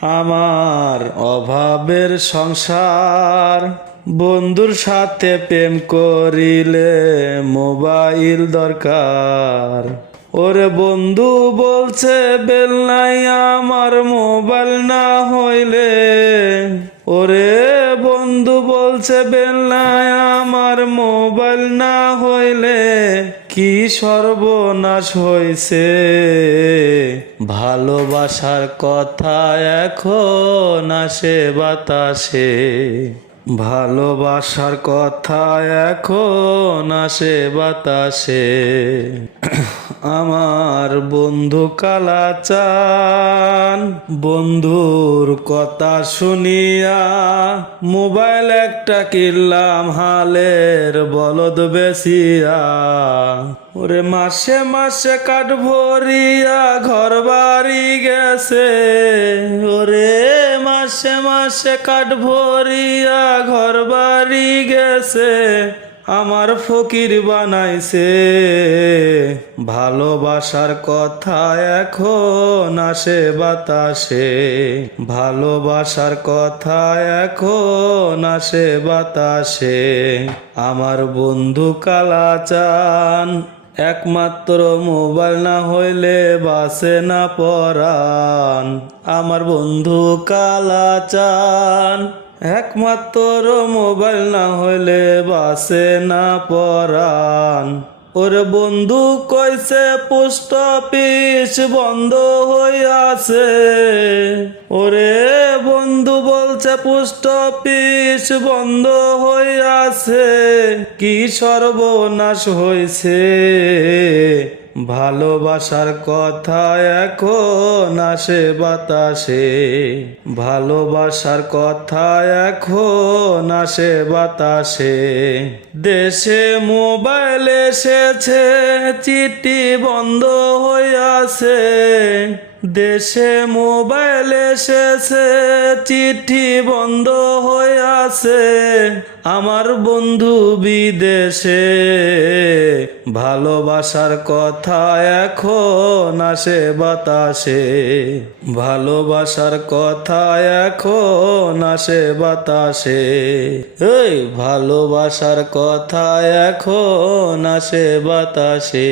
আমার অভাবের সংসার, বন্ধুর সাথে প্রেম করিলে মোবাইল দরকার। ওরে বন্ধু বলছে বেল নাই আমার মোবাইল না হইলে, ওরে বন্ধু বলছে বেল নাই আমার মোবাইল না হইলে, কি সর্বনাশ হইছে। ভালোবাসার কথা এখন আসে বাতাসে, ভালোবাসার কথা এখন আসে বাতাসে। আমার বন্ধু কালাচান, বন্ধুর কথা শুনিয়া মোবাইল একটা কিনলাম হালের বলদ বেচিয়া। ওরে মাসে মাসে কাঠ ভরিয়া ঘর বাড়ি গেছে, ওরে মাসে মাসে কাঠ ভরিয়া ঘর বাড়ি গেছে, আমার ফকির বানাইছে। ভালোবাসার কথা এখন আসে বাতাসে, ভালোবাসার কথা এখন আসে বাতাসে। আমার বন্ধু কালাচান, একমাত্র মোবাইল না হইলে বাসে না পরাণ। আমার বন্ধু কালাচান, একমাত্র মোবাইল না হইলে বাসে না পরাণ। ওরে বন্ধু কইছে পোস্ট অফিস বন্ধ হইয়াছে, ওরে বন্ধু বলছে পোস্ট অফিস বন্ধ হইয়াছে, কি সর্বনাশ হইছে। ভালোবাসার কথা এখন আসে বাতাসে, ভালোবাসার কথা এখন আসে বাতাসে। দেশে মোবাইল এসেছে চিঠি বন্ধ হইয়াছে, দেশে মোবাইল এসেছে চিঠি বন্ধ হইয়াছে, আমার বন্ধু বিদেশে। ভালোবাসার কথা এখন আসে বাতাসে, ভালোবাসার কথা এখন আসে বাতাসে। এই ভালোবাসার কথা এখন আসে বাতাসে।